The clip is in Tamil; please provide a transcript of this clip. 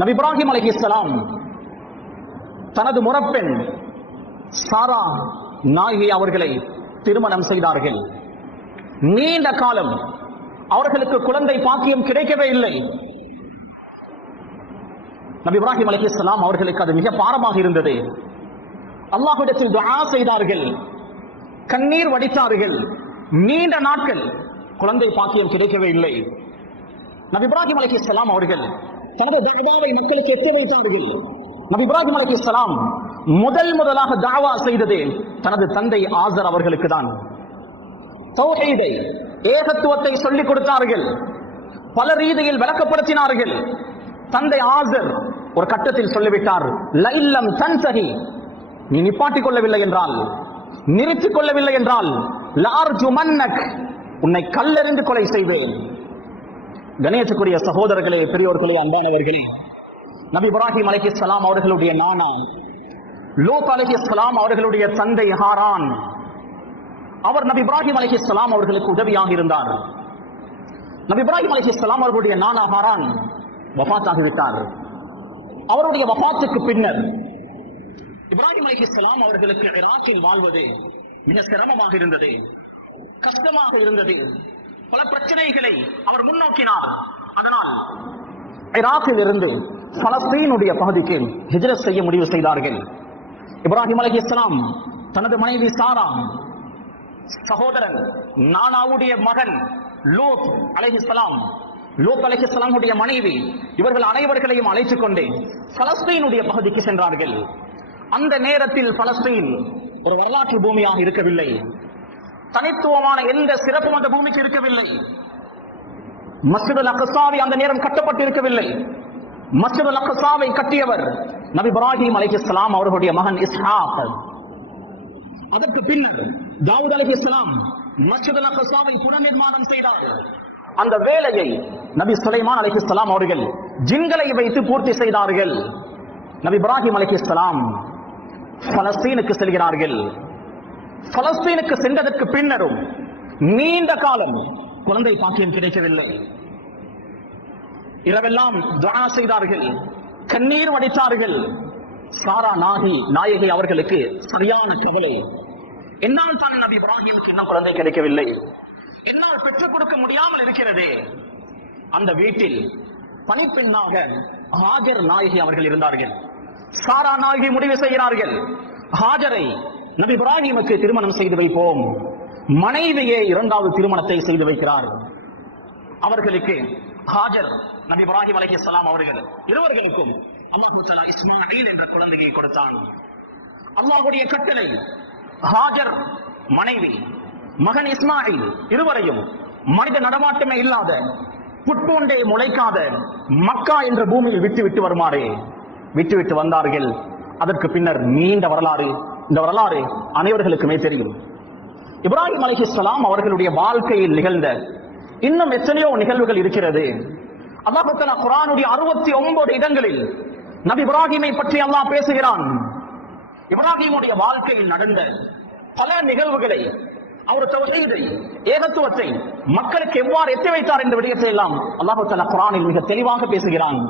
நபி இப்ராஹிம் அலைஹிஸ்ஸலாம் தனது முறப்பெண் சாரா நாயகி அவர்களை திருமணம் செய்தார்கள். நீண்ட காலம் அவர்களுக்கு குழந்தை பாக்கியம் கிடைக்கவே இல்லை. நபி இப்ராஹிம் அலைஹிஸ்ஸலாம் அவர்களுக்கு அது மிக பாரமாக இருந்தது. அல்லாஹ்விடத்தில் துஆ செய்தார்கள், கண்ணீர் வடித்தார்கள். நீண்ட நாட்கள் குழந்தை பாக்கியம் கிடைக்கவே இல்லை. நபி இப்ராஹிம் அலைஹிஸ்ஸலாம் அவர்கள் தனது தஅவாவை மக்களுக்கு எத்தி வைத்தார்கள். நபி இப்ராஹிம் அலைஹிஸ்ஸலாம் முதலாக தஅவா செய்தது தனது தந்தை ஆசர் அவர்களுக்கு தான். தௌஹீதை, ஏகத்துவத்தை சொல்லிக் கொடுத்தார்கள். பல ரீதியில் விளக்கப்படுத்தினார்கள். தந்தை ஆசர் ஒரு கட்டத்தில் சொல்லிவிட்டார், லைல்லம் தன்சஹி, நீ நிப்பாட்டிக் கொள்ளவில்லை என்றால், நிறுத்திக் கொள்ளவில்லை என்றால், லார்ஜுமன்னக், உன்னை கல்லெறிந்து கொலை செய்வேன். கணேசக்குரிய சகோதரர்களே, பெரியோர்களே, அன்பானவர்களே, நபி இப்ராஹிம் அலைஹிஸ்ஸலாம் அவர்களுடைய நானா லூத் அலைஹிஸ்ஸலாம் அவர்களுடைய தந்தை ஹாரான், அவர் நபி இப்ராஹிம் அலைஹிஸ்ஸலாம் அவர்களுக்கு உதவியாக இருந்தார். நபி இப்ராஹிம் அலைஹிஸ்ஸலாம் அவர்களுடைய நானா ஹாரான் வஃபாத் ஆகிவிட்டார். அவருடைய வஃபாத்துக்கு பின்னர் இப்ராஹிம் அலைஹிஸ்ஸலாம் அவர்களுக்கு இராக்கில் வாழ்வது மிக சிரமமாக இருந்தது, கஷ்டமாக இருந்தது. பல பிரச்சனைகளை அவர் முன்னோக்கினார். அதனால் இராக்கில் இருந்து பலஸ்தீனுடைய பகுதிக்கு ஹிஜ்ரத் செய்ய முடிவு செய்தார்கள். இப்ராஹிம் அலைஹிஸ்ஸலாம் தனது மனைவி சாரா, சகோதரன் நானாவுடைய மகன் லூத் அலைஹிஸ்ஸலாம், லூத் அலைஹிஸ்ஸலாமுடைய மனைவி, இவர்கள் அனைவர்களையும் அழைத்துக் கொண்டு பலஸ்தீனுடைய பகுதிக்கு சென்றார்கள். அந்த நேரத்தில் பலஸ்தீன் ஒரு வரலாற்று பூமியாக இருக்கவில்லை. தனித்துவமான எந்த சிறப்பும் அந்த பூமிக்கு இருக்கவில்லை. மஸ்ஜிதுல் அக்ஸாவை அந்த நேரம் கட்டப்பட்டு இருக்கவில்லை. மஸ்ஜிதுல் அக்ஸாவை கட்டியவர் நபி இப்ராஹிம் அலைஹிஸ்ஸலாம் அவர்களுடைய மகன் இஸ்ஹாக். அதற்கு பின்னர் தாவூத் அலைஹிஸ்ஸலாம் மஸ்ஜிதுல் அக்ஸாவை புனர்நிர்மாணம் செய்தார்கள். அந்த வேலையை நபி சுலைமான் அலைஹிஸ்ஸலாம் அவர்கள் ஜின்களை வைத்து பூர்த்தி செய்தார்கள். நபி இப்ராஹிம் அலைஹிஸ்ஸலாம் பலஸ்தீனுக்கு செல்கிறார்கள். பலஸ்தீனுக்கு சென்றதற்கு பின்னரும் நீண்ட காலம் குழந்தை பாக்கியம் கிடைக்கவில்லை. இரவெல்லாம் துஆ செய்தார்கள், கண்ணீர் வடித்தார்கள். சாரா நாயகி அவர்களுக்கு சரியான கவலை. என்னால் தான் நபி இப்ராஹிமுக்கு இன்னும் குழந்தை கிடைக்கவில்லை, என்னால் பெற்றுக் கொடுக்க முடியாமல் இருக்கிறது. அந்த வீட்டில் பணிப்பெண்ணாக ஹாஜர் நாயகி அவர்கள் இருந்தார்கள். சாரா நாயகி முடிவு செய்கிறார்கள், ஹாஜரை நபி இப்ராஹிமுக்கு திருமணம் செய்து வைப்போம். மனைவியே இரண்டாவது திருமணத்தை செய்து வைக்கிறார். அவர்களுக்கு ஹாஜர் நபி இப்ராஹிம் அலைஹிஸ்ஸலாம் அவர்கள் இருவர்களுக்கும் அல்லாஹ் தஆலா இஸ்மாயில் என்ற குழந்தையை கொடுத்தான். அல்லாஹ்வுடைய கட்டளை, ஹாஜர் மனைவி, மகன் இஸ்மாயில் இருவரையும் மனித நடமாட்டமே இல்லாத, புட்பூண்டே முளைக்காத மக்கா என்ற பூமியில் விட்டு வருமாறு விட்டு வந்தார்கள். அதற்கு பின்னர் நீண்ட வரலாறு, இந்த வரலாறு அனைவர்களுக்குமே தெரியும். இப்ராஹிம் அலைஹிஸ்ஸலாம் அவர்களுடைய வாழ்க்கையில் நிகழ்ந்த இன்னும் எத்தனையோ நிகழ்வுகள் இருக்கிறது. அல்லாஹ் தஆலா குர்ஆனுடைய 69 இடங்களில் நபி இப்ராஹிமை பற்றி அல்லாஹ் பேசுகிறான். இப்ராஹிமுடைய வாழ்க்கையில் நடந்த பல நிகழ்வுகளை, அவர் தௌஹீதை, ஏகத்துவத்தை மக்களுக்கு எவ்வாறு எத்தி வைத்தார் என்ற விடயத்தை எல்லாம் அல்லாஹ் தஆலா குர்ஆனில் மிக தெளிவாக பேசுகிறான்.